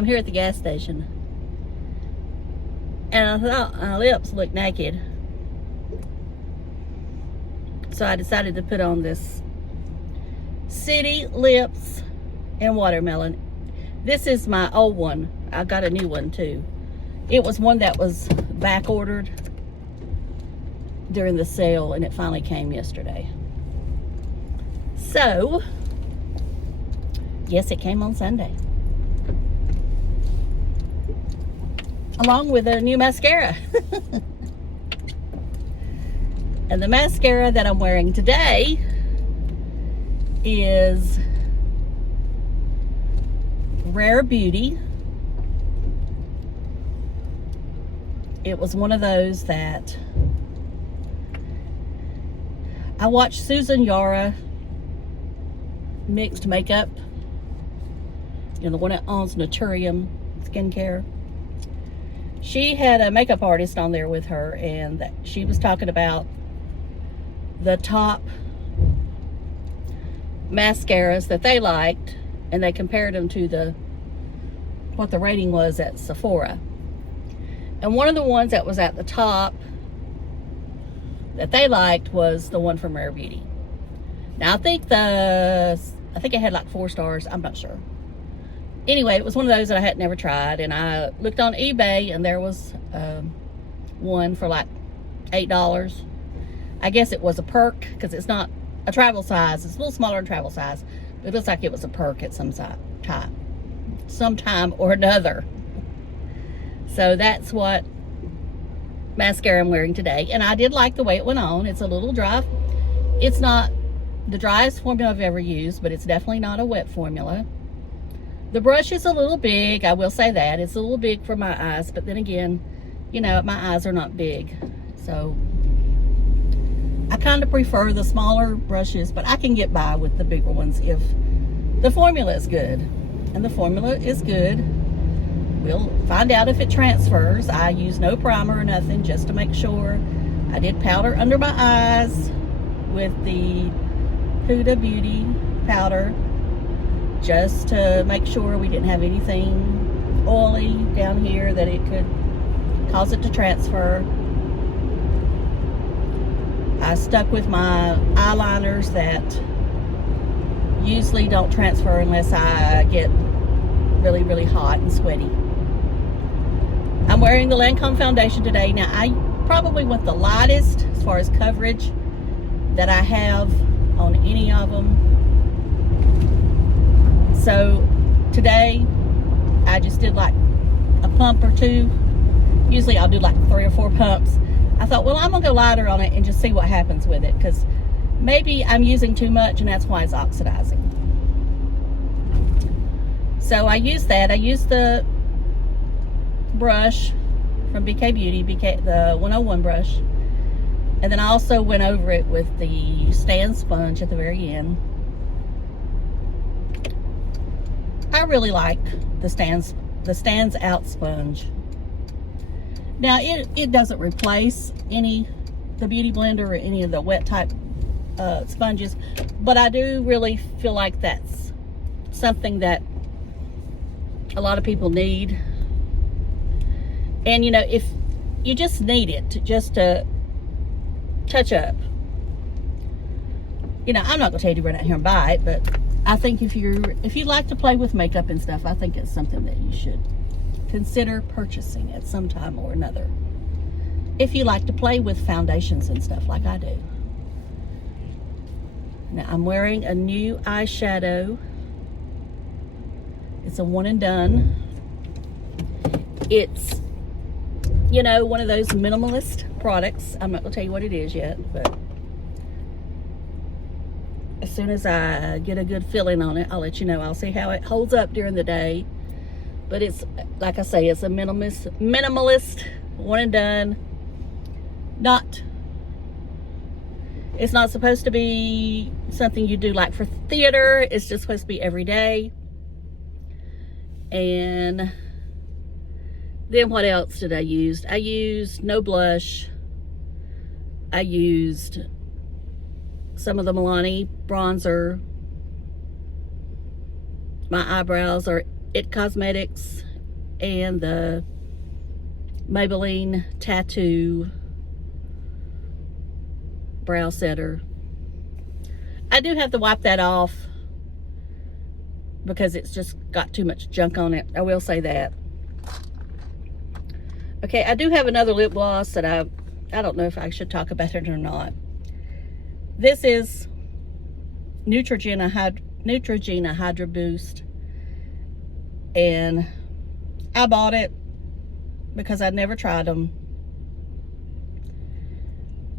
I'm here at the gas station. And I thought my lips looked naked. So I decided to put on this City Lips in Watermelon. This is my old one. I got a new one too. It was one that was back ordered during the sale, and it finally came yesterday. So, yes, it came on Sunday. Along with a new mascara. And the mascara that I'm wearing today is Rare Beauty. It was one of those that I watched Susan Yara Mixed Makeup, the one that owns Naturium Skincare. She had a makeup artist on there with her, and she was talking about the top mascaras that they liked, and they compared them to what the rating was at Sephora. And one of the ones that was at the top that they liked was the one from Rare Beauty. Now I think it had like 4 stars. I'm not sure. Anyway, it was one of those that I had never tried, and I looked on eBay, and there was one for like $8. I guess it was a perk, because it's not a travel size. It's a little smaller than travel size. It looks like it was a perk at sometime or another. So that's what mascara I'm wearing today. And I did like the way it went on. It's a little dry. It's not the driest formula I've ever used, but it's definitely not a wet formula. The brush is a little big. I will say that. It's a little big for my eyes. But then again, my eyes are not big. So I kind of prefer the smaller brushes, but I can get by with the bigger ones if the formula is good. And the formula is good. We'll find out if it transfers. I use no primer or nothing, just to make sure. I did powder under my eyes with the Huda Beauty powder, just to make sure we didn't have anything oily down here that it could cause it to transfer. I stuck with my eyeliners that usually don't transfer unless I get really, really hot and sweaty. I'm wearing the Lancome foundation today. Now, I probably went the lightest as far as coverage that I have on any of them. So today, I just did like a pump or 2. Usually I'll do like 3 or 4 pumps. I thought, well, I'm going to go lighter on it and just see what happens with it, because maybe I'm using too much and that's why it's oxidizing. So I used that. I used the brush from BK Beauty, the 101 brush. And then I also went over it with the stand sponge at the very end. I really like the stands out sponge. Now, it doesn't replace the Beauty Blender or any of the wet type sponges, but I do really feel like that's something that a lot of people need. And, if you just need it just to touch up, I'm not going to tell you to run out here and buy it, but I think if you like to play with makeup and stuff, I think it's something that you should consider purchasing at some time or another. If you like to play with foundations and stuff like I do. Now I'm wearing a new eyeshadow. It's a one and done. It's, one of those minimalist products. I'm not gonna tell you what it is yet, but as soon as I get a good feeling on it, I'll let you know. I'll see how it holds up during the day. But it's, like I say, it's a minimalist, one and done. It's not supposed to be something you do like for theater. It's just supposed to be every day. And then what else did I use? I used no blush. I used some of the Milani bronzer. My eyebrows are It Causematics and the Maybelline Tattoo Brow Setter. I do have to wipe that off because it's just got too much junk on it. I will say that. Okay, I do have another lip gloss that I don't know if I should talk about it or not. This is Neutrogena Hydra Boost. And I bought it because I'd never tried them.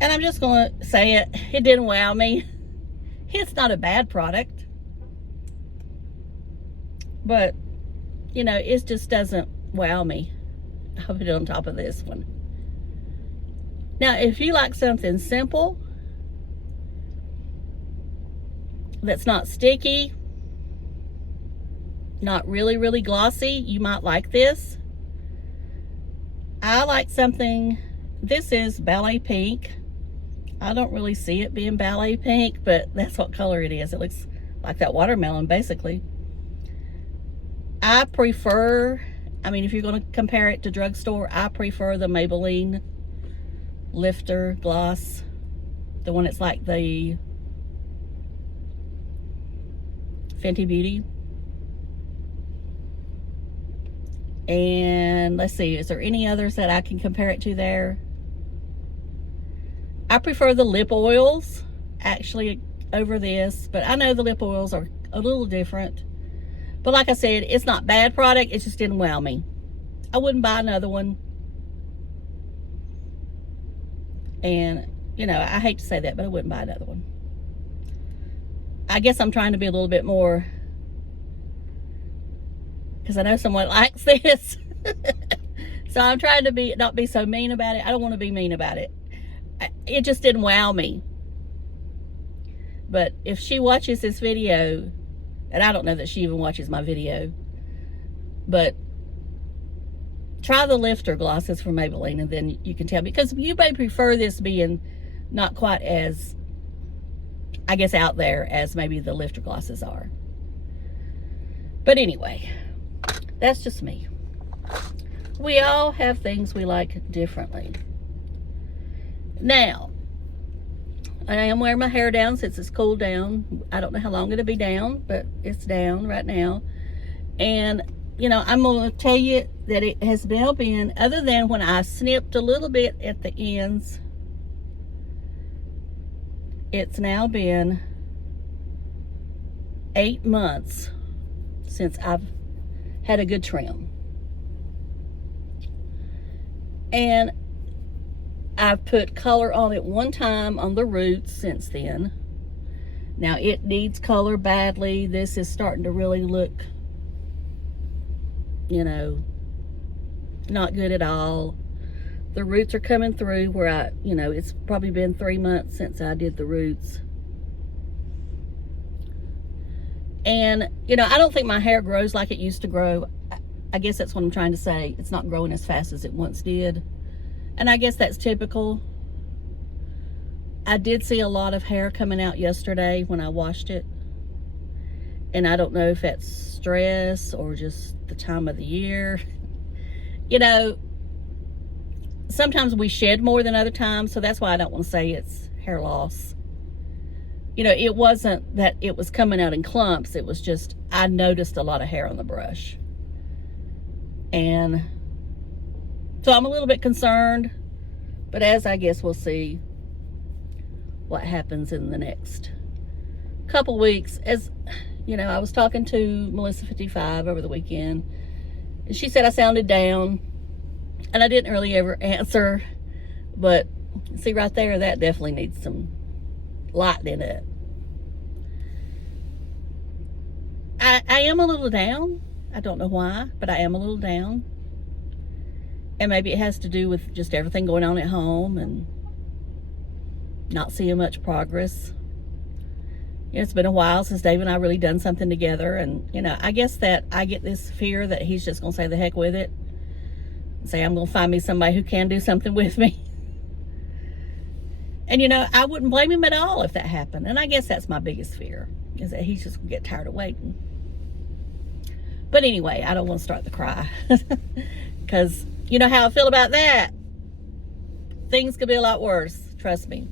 And I'm just going to say it. It didn't wow me. It's not a bad product. But, you know, it just doesn't wow me. I'll put it on top of this one. Now, if you like something simple, that's not sticky, not really, really glossy, you might like this. I like something, this is Ballet Pink. I don't really see it being Ballet Pink, but that's what color it is. It looks like that watermelon, basically. I prefer, I mean, if you're going to compare it to drugstore, I prefer the Maybelline Lifter Gloss. The one that's like the Fenty Beauty. And let's see, is there any others that I can compare it to there? I prefer the lip oils actually over this, but I know the lip oils are a little different. But like I said, it's not bad product, it just didn't wow me. I wouldn't buy another one. And, you know, I hate to say that, but I wouldn't buy another one. I guess I'm trying to be a little bit more, because I know someone likes this. So I'm trying to not be so mean about it. I don't want to be mean about it. It just didn't wow me. But if she watches this video, and I don't know that she even watches my video, but try the lifter glosses from Maybelline, and then you can tell, because you may prefer this being not quite as, I guess, out there as maybe the lifter glosses are. But anyway, that's just me. We all have things we like differently. Now, I am wearing my hair down since it's cooled down. I don't know how long it'll be down, but it's down right now. And, you know, I'm going to tell you that it has now been, other than when I snipped a little bit at the ends, it's now been 8 months since I've had a good trim. And I've put color on it one time on the roots since then. Now it needs color badly. This is starting to really look, you know, not good at all. The roots are coming through where you know, it's probably been 3 months since I did the roots. And, you know, I don't think my hair grows like it used to grow. I guess that's what I'm trying to say. It's not growing as fast as it once did. And I guess that's typical. I did see a lot of hair coming out yesterday when I washed it. And I don't know if that's stress or just the time of the year. You know, sometimes we shed more than other times, so that's why I don't want to say it's hair loss. You know, it wasn't that it was coming out in clumps. It was just, I noticed a lot of hair on the brush. And so I'm a little bit concerned, but as I guess we'll see what happens in the next couple weeks. As you know, I was talking to Melissa55 over the weekend, and she said I sounded down, and I didn't really ever answer, but see right there, that definitely needs some lightening it. I am a little down. I don't know why, but I am a little down. And maybe it has to do with just everything going on at home and not seeing much progress. You know, it's been a while since Dave and I really done something together. And, you know, I guess that I get this fear that he's just going to say the heck with it. And say, I'm going to find me somebody who can do something with me. And, you know, I wouldn't blame him at all if that happened. And I guess that's my biggest fear, is that he's just going to get tired of waiting. But anyway, I don't want to start the cry. Because you know how I feel about that. Things could be a lot worse, trust me.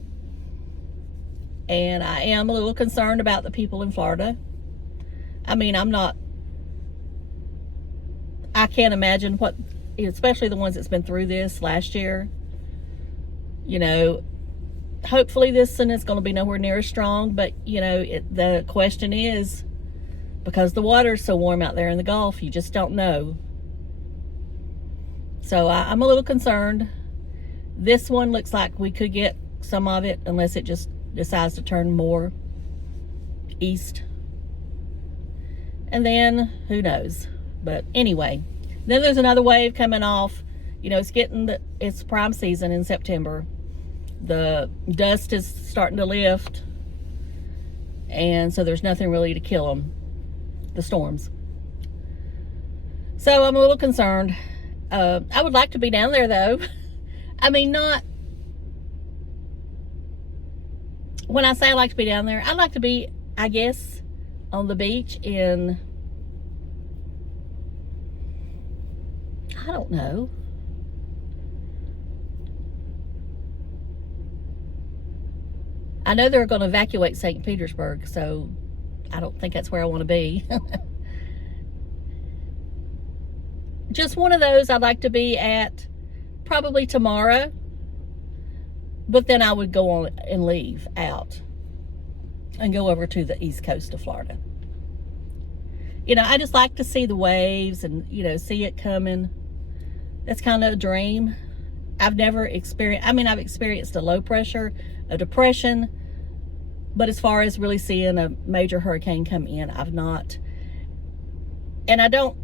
And I am a little concerned about the people in Florida. I mean, I can't imagine what, especially the ones that's been through this last year. You know, hopefully this one is going to be nowhere near as strong, but you know, the question is, because the water's so warm out there in the Gulf, you just don't know. So I'm a little concerned. This one looks like we could get some of it, unless it just decides to turn more east. And then, who knows? But anyway, then there's another wave coming off. You know, it's prime season in September. The dust is starting to lift. And so there's nothing really to kill them. The storms. So I'm a little concerned. I would like to be down there though. I mean, not, when I say I like to be down there, I'd like to be, I guess, on the beach in, I don't know. I know they're going to evacuate St. Petersburg, so I don't think that's where I want to be. Just one of those I'd like to be at probably tomorrow, but then I would go on and leave out and go over to the east coast of Florida. You know, I just like to see the waves and, you know, see it coming. That's kind of a dream. I've never experienced, I mean, I've experienced a low pressure, a depression, but as far as really seeing a major hurricane come in, I've not. And I don't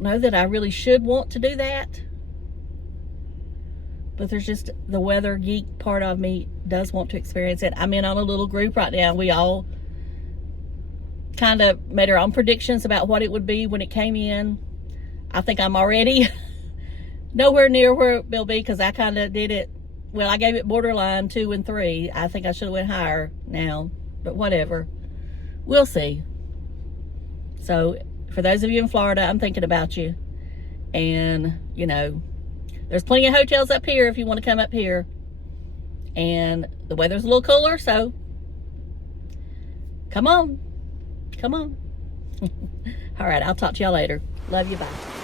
know that I really should want to do that. But there's just the weather geek part of me does want to experience it. I'm in on a little group right now. We all kind of made our own predictions about what it would be when it came in. I think I'm already nowhere near where it will be, because I kind of did it. Well, I gave it borderline 2 and 3. I think I should have went higher now, but whatever. We'll see. So for those of you in Florida, I'm thinking about you. And, you know, there's plenty of hotels up here if you want to come up here. And the weather's a little cooler, so come on. Come on. All right, I'll talk to y'all later. Love you, bye.